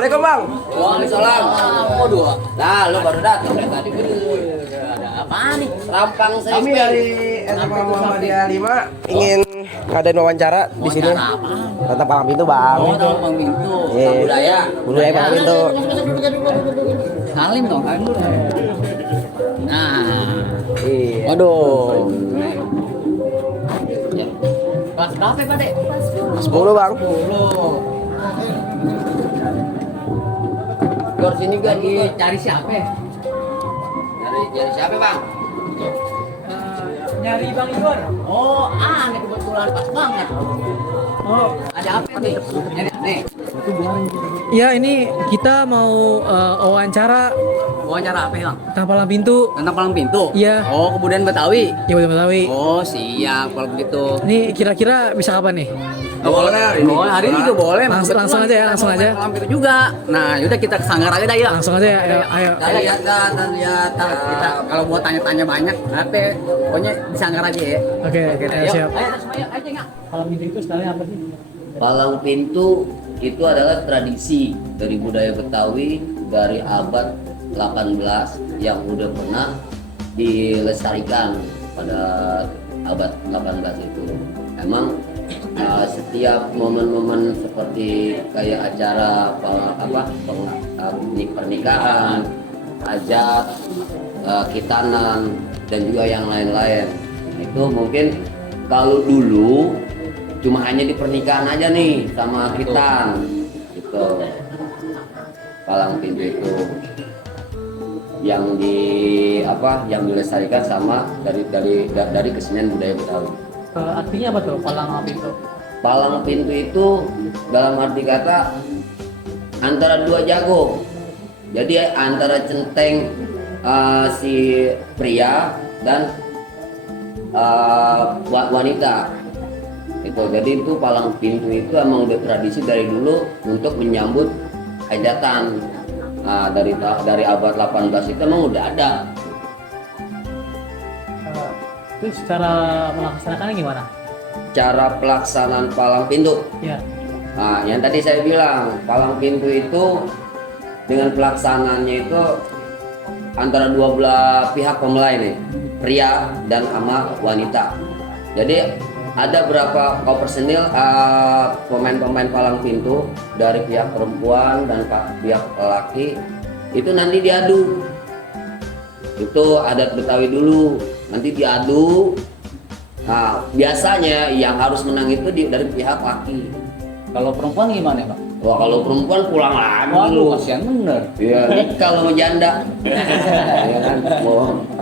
Assalamualaikum Bang. Waalaikumsalam. Oh dua. Nah, lu baru datang ya tadi. Ada apa nih? Rampang saya. Kami dari SMA Muhammadiyah 5 ingin ngadain wawancara di sini. Tentang Palang Pintu Bang. Oh, Palang Pintu. Iya. Budaya Palang Pintu. Salim dong, salim dulu. Nah. Iya. Waduh. Kelas berapa, Pak, Dek? 10 Bang. 10. Gor sini gak dicari siapa? Nyari siapa, Bang? Nyari Bang Igor. Oh, aneh kebetulan pas banget. Oh, ada apa nih? Nyari aneh. Ya ini kita mau wawancara Wawancara apa, Bang? tentang Palang Pintu. Tentang Palang Pintu? Iya. Oh, kemudian Betawi. Ya boleh Betawi. Oh, siap kalau begitu. Ini kira-kira bisa kapan nih? Oh, hari ini juga boleh. Langsung aja ya, langsung aja. Palang Pintu juga. Nah, yaudah kita ke Sanggar aja dah ya. Langsung aja ya, ayo. Lihat, kita kalau mau tanya-tanya banyak, apa pokoknya di Sanggar aja ya. Oke, Ayo, siap. ayo semuanya aja nggak? Palang Pintu itu sebenarnya apa sih? Palang Pintu itu adalah tradisi dari budaya Betawi dari abad 18 yang udah pernah dilestarikan pada abad 18 itu. Emang setiap momen-momen seperti kayak acara pernikahan, hajat, khitanan dan juga yang lain-lain. Itu mungkin kalau dulu cuma hanya di pernikahan aja nih sama khitan gitu. Palang Pintu itu yang dilestarikan sama dari kesenian budaya Betawi. Artinya apa tuh Palang Pintu? Palang Pintu itu dalam arti kata antara dua jago. Jadi antara centeng si pria dan wanita. Itu jadi itu Palang Pintu itu emang udah tradisi dari dulu untuk menyambut hajatan. Nah, dari abad 18 itu emang udah ada. Itu secara melaksanakannya gimana? Cara pelaksanaan Palang Pintu. Ya. Nah, yang tadi saya bilang Palang Pintu itu dengan pelaksanaannya itu antara dua belah pihak pemulai nih, pria dan ama wanita. Jadi ada berapa personil pemain-pemain Palang Pintu dari pihak perempuan dan pihak laki itu nanti diadu. Itu adat Betawi dulu, nanti diadu. Nah, biasanya yang harus menang itu dari pihak laki. Kalau perempuan gimana, Pak? Wah, kalau perempuan pulang lagi lu. Kasihan bener. Iya, ini kalau mau janda. Ya kan,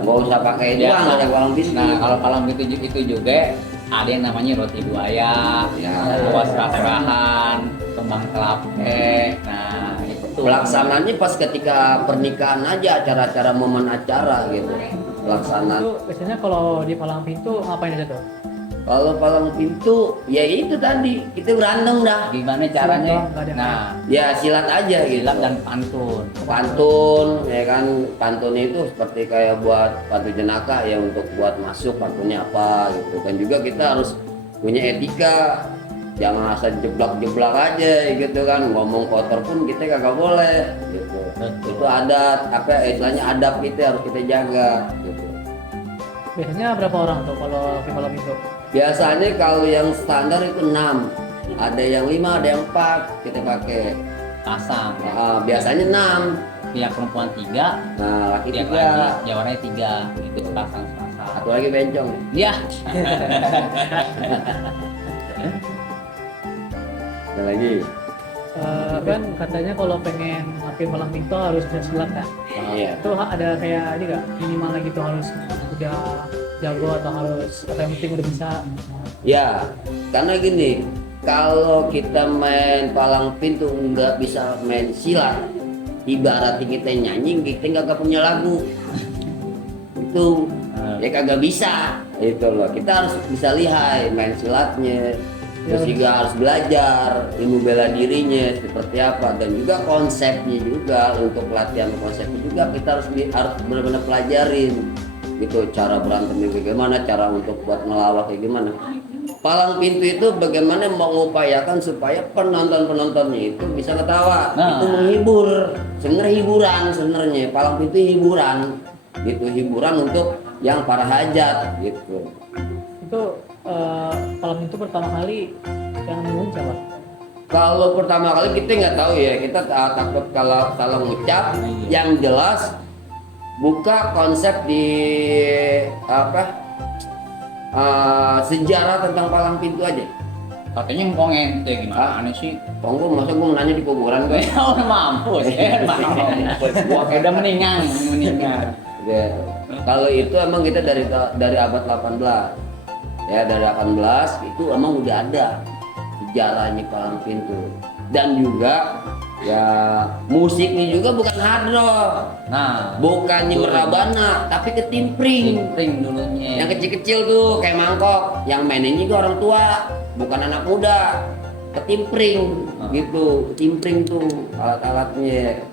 mau usah pakai Ya, doang ada Palang Pintu. Nah, kalau Palang Pintu itu juga ada yang namanya roti buaya, Ya. luas serah-serahan, kembang kelape. Nah, itu Pelaksanaannya pas ketika pernikahan aja, acara-acara momen acara gitu. Pelaksanaan. Itu biasanya kalau di Palang Pintu ngapain aja tuh? Kalau Palang Pintu ya itu tadi kita berantem dah. gimana caranya? Nggak ada. Nah, Ya silat aja gitu. silat dan pantun. Pantun ya kan, pantunnya itu seperti kayak buat pantun jenaka ya, untuk buat masuk pantunnya apa gitu. Dan juga kita harus punya etika, jangan asal jeblak-jeblak aja gitu kan, ngomong kotor pun kita kagak boleh gitu. Itu adat istilahnya adab itu harus kita jaga gitu. Biasanya berapa orang tuh kalau di Palang Pintu? Biasanya kalau yang standar itu 6, ada yang 5, ada yang 4 kita pakai. Pasang. Biasanya 6. Pihak perempuan 3, Nah, laki pihak 3, laki jawabannya 3. Itu pasang. satu lagi bencong. Iya. Ada lagi. Kan katanya kalau pengen makin Palang Pintu harus bisa silat kan? Iya. Itu ada kayak ini nggak minimalnya gitu, harus udah jago atau yang penting udah bisa? Ya, karena gini, kalau kita main Palang Pintu nggak bisa main silat, ibaratnya kita nyanyi kita nggak punya lagu, itu ya kagak bisa. Itu loh, kita harus bisa lihai main silatnya, terus juga harus belajar ilmu bela dirinya seperti apa, dan juga konsepnya juga untuk pelatihan konsepnya juga kita harus benar-benar pelajarin gitu, cara berantemnya kayak gimana, cara untuk buat ngelawak kayak gimana. palang pintu itu bagaimana mengupayakan supaya penonton-penontonnya itu bisa ketawa. Itu menghibur. Sebenarnya hiburan sebenarnya. Palang pintu hiburan. Gitu, hiburan untuk yang para hajat gitu. Itu palang pintu pertama kali yang nemuin siapa? Kalau pertama kali kita nggak tahu ya, kita takut kalau salah ngucap. Yang jelas buka konsep di sejarah tentang palang pintu aja. Katanya ngkong ente gimana sih? Tunggu, masa gue nanya di kuburan gue? Oh mampus, udah meninggal. Ya. Kalau itu emang kita dari abad 18 ya, dari 18 itu emang udah ada sejarahnya palang pintu. Dan juga ya musiknya juga bukan hard rock, bukannya merabana tapi ketimpring dulunya. yang kecil-kecil tuh kayak mangkok, yang mainin juga orang tua bukan anak muda, ketimpring gitu, ketimpring tuh alat-alatnya,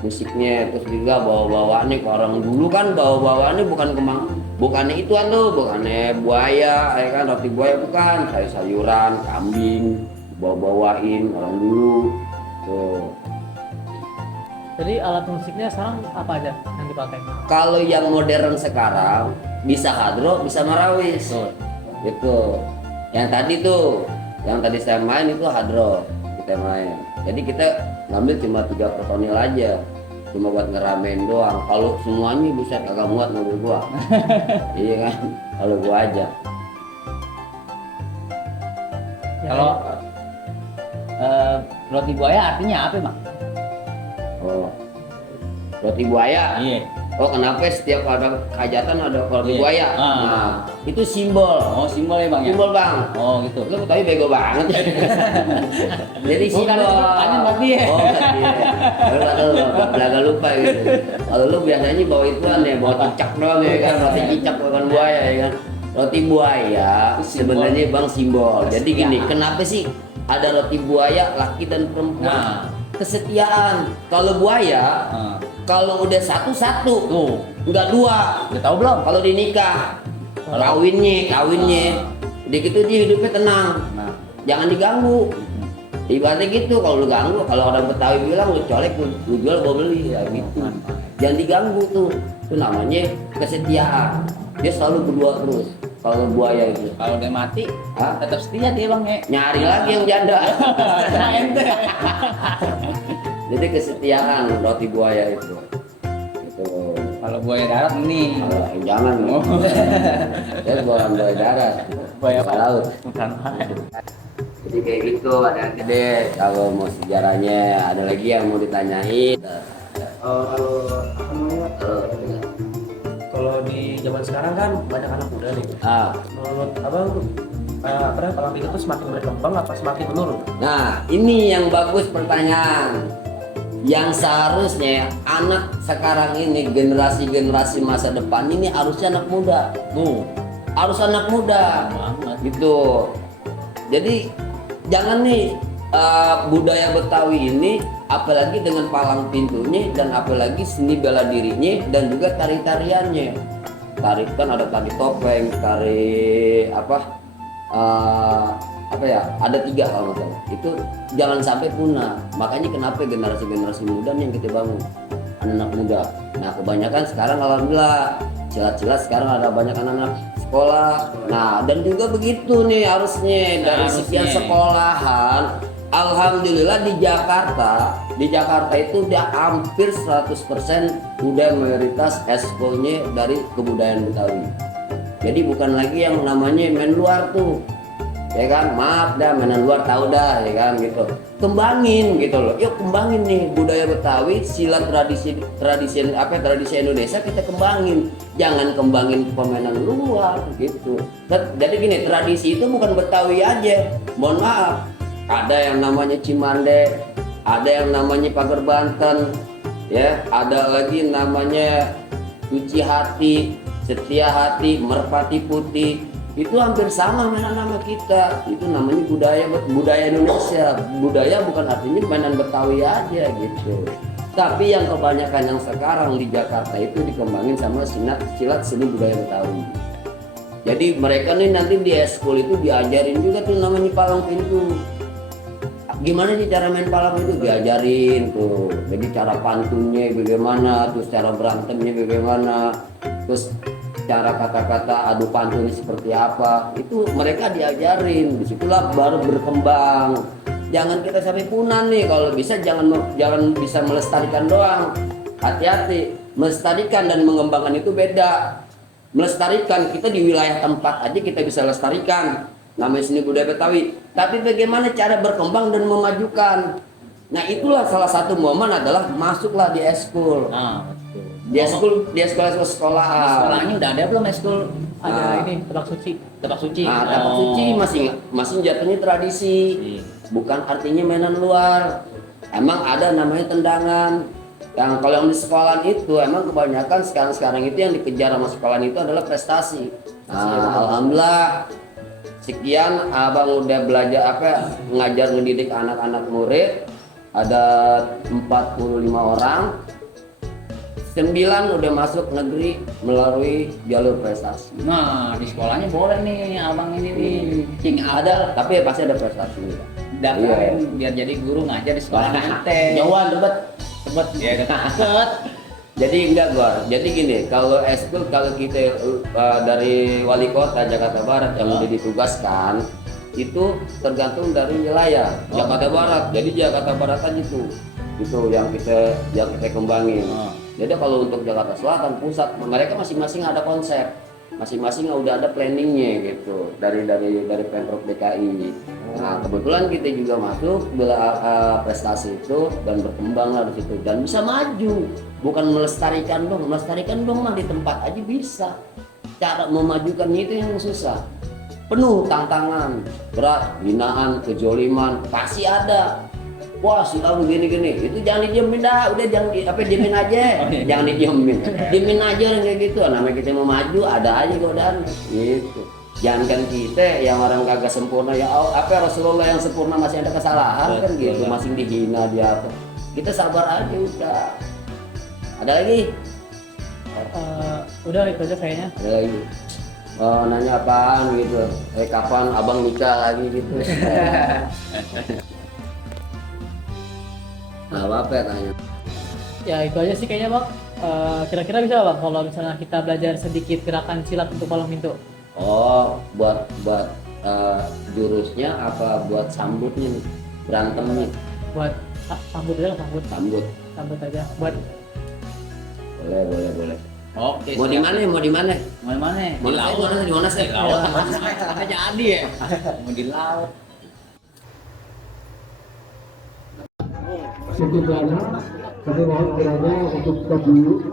musiknya. Terus juga bawa-bawaannya, ke orang dulu kan bawa-bawaannya bukannya ituan tuh, bukannya buaya ya kan, roti buaya bukan, sayuran kambing bawa-bawain orang dulu tuh. Jadi alat musiknya sekarang apa aja yang dipakai? Kalau yang modern sekarang bisa hadro, bisa marawis. Gitu. Yang tadi saya main itu hadro kita main. Jadi kita ngambil cuma 3 personil aja. Cuma buat ngeramein doang. Kalau semuanya bisa kagak muat mobil gua. Iya kan? Kalau gua aja. Kalau roti buaya artinya apa, Bang? Oh. Roti buaya. Iya. Oh, kenapa setiap ada hajatan ada roti Iya. buaya? Nah, itu simbol. Oh, simbol ya, Bang ya? Simbol, Bang. Oh, gitu. Lu tapi bego banget. Jadi simbol. Tanya berarti ya. Oh, iya. Agak lupa gitu. Kalau lu biasanya bawa ituan ya, bawa cicak doang ya kan, roti cicak bukan buaya ya kan. Roti buaya sebenarnya Bang simbol. Jadi gini, kenapa sih ada roti buaya laki dan perempuan? Kesetiaan. Kalau buaya, kalau udah satu tuh, enggak 2. Udah tahu belum? Kalau dinikah, kawinnya, udah gitu dia hidupnya tenang, jangan diganggu. Ibaratnya gitu, kalau lu ganggu, kalau orang Betawi bilang lu colek, lu jual gua beli ya gitu. Jangan diganggu tuh, itu namanya kesetiaan. Dia selalu berdua terus. Kalau buaya itu, Kalau dia mati, tetap setia dia, Bang ya. nyari lagi yang janda. Nah, ente. Jadi kesetiaan roti buaya itu. Gitu. Kalau buaya darat ini. Jangan. Saya buaya darat. Buaya laut. Bukan. Jadi kayak gitu, ada deh kalau mau sejarahnya, ada lagi yang mau ditanyain. Kalau di zaman sekarang kan banyak anak muda nih. Menurut abang, palang pintu itu semakin berkembang apa semakin menurun? Nah, ini yang bagus pertanyaan. Yang seharusnya anak sekarang ini, generasi masa depan ini harusnya anak muda. Harus anak muda. Gitu. Jadi jangan nih budaya Betawi ini, apalagi dengan palang pintunya dan apalagi seni bela dirinya dan juga tari-tariannya. Tari kan ada tari topeng, tari ada 3 kalau nggak salah. Itu jangan sampai punah. Makanya kenapa generasi muda nih yang kita bangun, anak muda. Nah kebanyakan sekarang alhamdulillah silat sekarang ada banyak anak-anak sekolah. Nah dan juga begitu nih harusnya dari sekian sekolahan, alhamdulillah di Jakarta itu udah hampir 100% udah mayoritas eskulnya dari kebudayaan Betawi. Jadi bukan lagi yang namanya main luar tuh, ya kan, maaf dah mainan luar tahu dah ya kan gitu. Kembangin gitu loh, yuk kembangin nih budaya Betawi, silat tradisi Indonesia kita kembangin, jangan kembangin permainan luar gitu. Jadi gini, tradisi itu bukan Betawi aja, mohon maaf, ada yang namanya Cimande, ada yang namanya Pagar Banten, ya, ada lagi namanya Suci Hati, Setia Hati, Merpati Putih. Itu hampir sama mainan nama kita. Itu namanya budaya Indonesia. Budaya bukan artinya mainan Betawi aja gitu. Tapi yang kebanyakan yang sekarang di Jakarta itu dikembangin sama silat seni budaya Betawi. Jadi mereka nih nanti di eskul itu diajarin juga tuh namanya palang pintu. Gimana sih cara main palang itu diajarin tuh. Jadi cara pantunnya bagaimana, terus cara berantemnya bagaimana, terus cara kata-kata adu pantun seperti apa. Itu mereka diajarin. Disitulah baru berkembang. Jangan kita sampai punah nih. Kalau bisa jangan bisa melestarikan doang. Hati-hati. Melestarikan dan mengembangkan itu beda. Melestarikan kita di wilayah tempat aja kita bisa lestarikan. Namanya seni budaya Betawi. Tapi bagaimana cara berkembang dan memajukan? Nah itulah salah satu momen adalah masuklah di eskul. Nah, betul. Di sekolah-sekolahan. Sekolahnya udah ada belum eskul? Ada ini Tebak Suci. Tebak suci. Nah, tapak suci masih jatuhnya tradisi. Iya. Bukan artinya mainan luar. Emang ada namanya tendangan. Yang kalau yang di sekolah itu emang kebanyakan sekarang itu yang dikejar sama sekolah itu adalah prestasi. Nah, alhamdulillah sekian abang udah belajar ngajar ngedidik anak-anak murid ada 45 orang. 9 udah masuk negeri melalui jalur prestasi. Nah, di sekolahnya boleh nih abang ini nih. Cing Ada, tapi pasti ada prestasi. daftarin biar jadi guru ngajar di sekolah ente. Jauhan debat. Cepet ya deket. Jadi enggak gua. Jadi gini, kalau eskul kalau kita dari wali kota Jakarta Barat yang udah ditugaskan itu tergantung dari wilayah Jakarta Barat. Jadi Jakarta Barat aja itu yang kita kembangin. Jadi kalau untuk Jakarta Selatan pusat mereka masing-masing ada konsep, masing-masing udah ada planningnya gitu dari Pemprov DKI. Nah kebetulan kita juga masuk prestasi itu dan berkembang lah di situ dan bisa maju. Bukan melestarikan dong mah di tempat aja bisa. Cara memajukannya itu yang susah. Penuh tantangan, berat, hinaan, kejoliman pasti ada. Wah si kamu gini itu jangan didiemin dah, udah jangan diemin aja, jangan diemin aja orang kayak gitu. Namanya kita mau maju ada aja godaan gitu. Jangankan kita yang orang kagak sempurna ya Rasulullah yang sempurna masih ada kesalahan kan gitu, masih dihina dia apa. Kita sabar aja udah. Ada lagi? Udah itu aja kayaknya. Ada lagi. Nanya apaan gitu? Kapan abang nikah lagi gitu? Nah, apa ya tanya? Ya itu aja sih kayaknya bang. Kira-kira bisa bang kalau misalnya kita belajar sedikit gerakan silat untuk palang pintu? Oh, buat jurusnya apa buat sambutnya nih? Berantemnya? Buat sambut aja lah, sambut aja. Buat Boleh. Oke. Mau di mana? Mau di mana? Mau di laut, di mana sih? Di laut. Apa jadi ya? Mau di laut. Untuk Ghana, kami mohon kiranya untuk stop dulu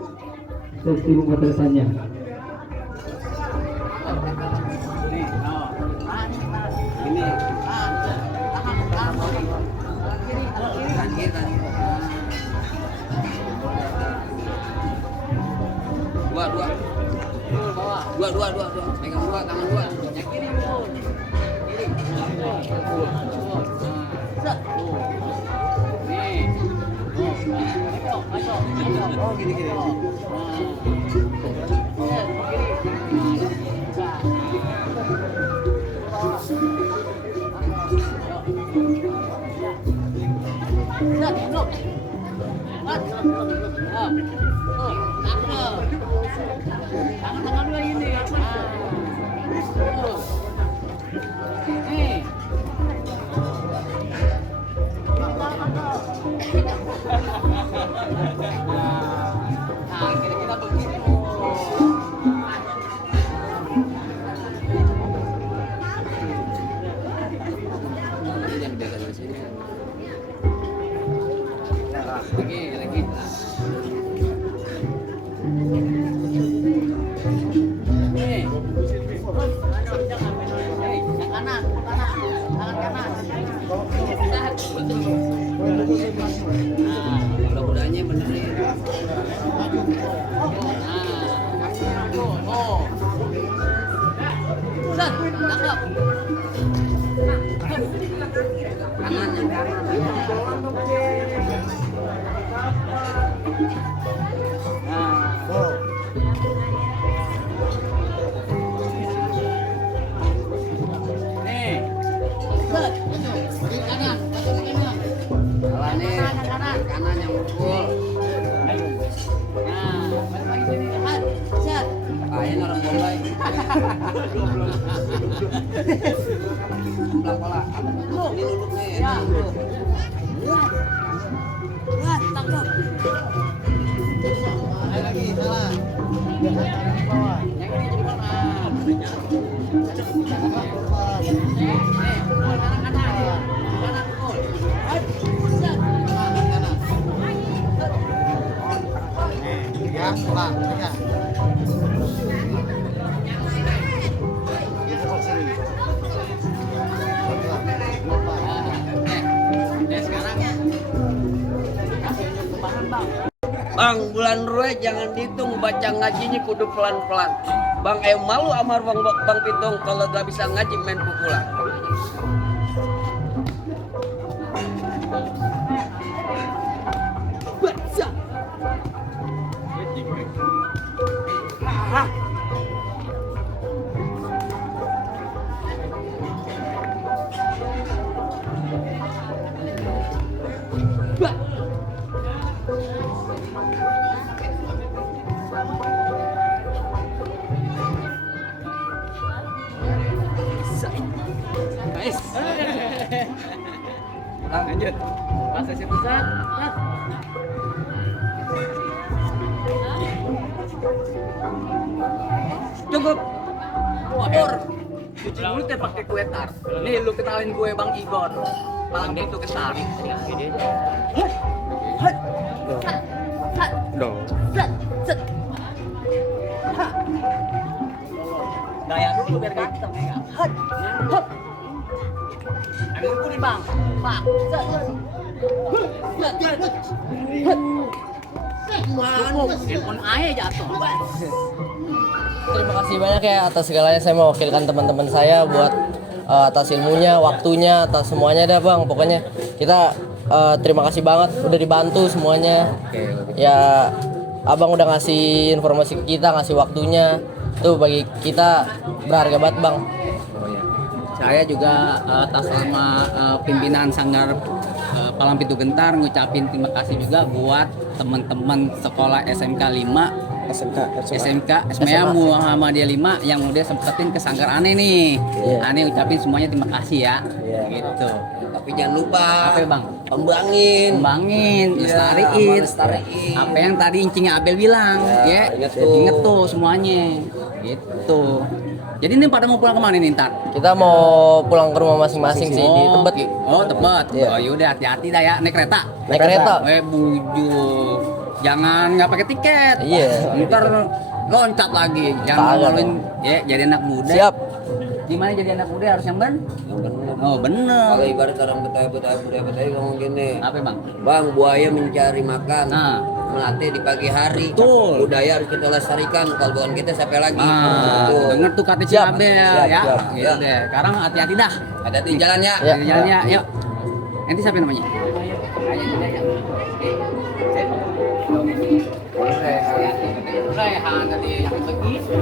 sesi pengetesannya. Dua. Pegang dua, tangan dua. Yang kiri, Oh gini. Tangan dua ini. Kita begitu. Yang biasa dari sini. Lagi. Mudah-mudahannya benerin. Pelan pola. Lu ini duduk nih. Ya. Ya, tangkap. Lagi salah. Yang ini jadi mana? Ya, pulang. Ya. Bang, bulan Rue jangan dihitung, baca ngajinya kudu pelan-pelan. Bang, malu amar bang Pitung kalau gak bisa ngaji main pukulan. Lanjut. Pas sesi pusat. Cukup. Wapor. Cuci mulut ya pakai kue tar. Nih lu kenalin gue Bang Igor. Palang pintu ketar. Gaya dulu biar ganteng ya. Ambil buku nih Bang. Pak. Handphone ayah jatuh. Terima kasih banyak ya atas segalanya. Saya mewakilkan teman-teman saya buat atas ilmunya, waktunya, atas semuanya dah Bang. Pokoknya kita terima kasih banget udah dibantu semuanya. Ya Abang udah ngasih informasi ke kita, ngasih waktunya. Tuh bagi kita berharga banget Bang. Saya juga atas nama pimpinan Sanggar Palang Pintu Gentar ngucapin terima kasih juga buat teman-teman sekolah SMK 5 SMK SMA Muhammadiyah 5 yang udah sempetin ke Sanggar Ane nih. Ane ucapin semuanya terima kasih ya. Gitu. Tapi jangan lupa Apa ya, Bang? kembangin, lestariin. lestariin. Apa yang tadi incingnya Abel bilang, ya. Inget tuh semuanya. Gitu. Jadi ini pada mau pulang kemana nih ntar? Kita mau pulang ke rumah masing-masing sih di Tebet. Oh Tebet. Iya. Oh yaudah hati-hati dah ya naik kereta. Naik kereta. Bujur. Jangan nggak pakai tiket. Iya. Ntar loncat lagi. Jangan Kagak maluin. dong. Ya jadi anak muda. Siap. Gimana jadi anak muda harus yang bener? Oh Kalau bener. ibarat orang Betawi ngomong gini, Apa bang? Bang, buaya mencari makan, Nah. melatih di pagi hari. Betul. Budaya harus kita lestarikan. Kalau bukan kita siapa lagi? Ah, Betul. denger tuh kata si Siap. Abel Siap, ya. siap. Gitu Ya. deh. Sekarang hati-hati dah. Hati-hati di jalan ya. Ya. Jalan-jalan ya. Yuk. Nanti siapa namanya? Rehan tadi yang begitu.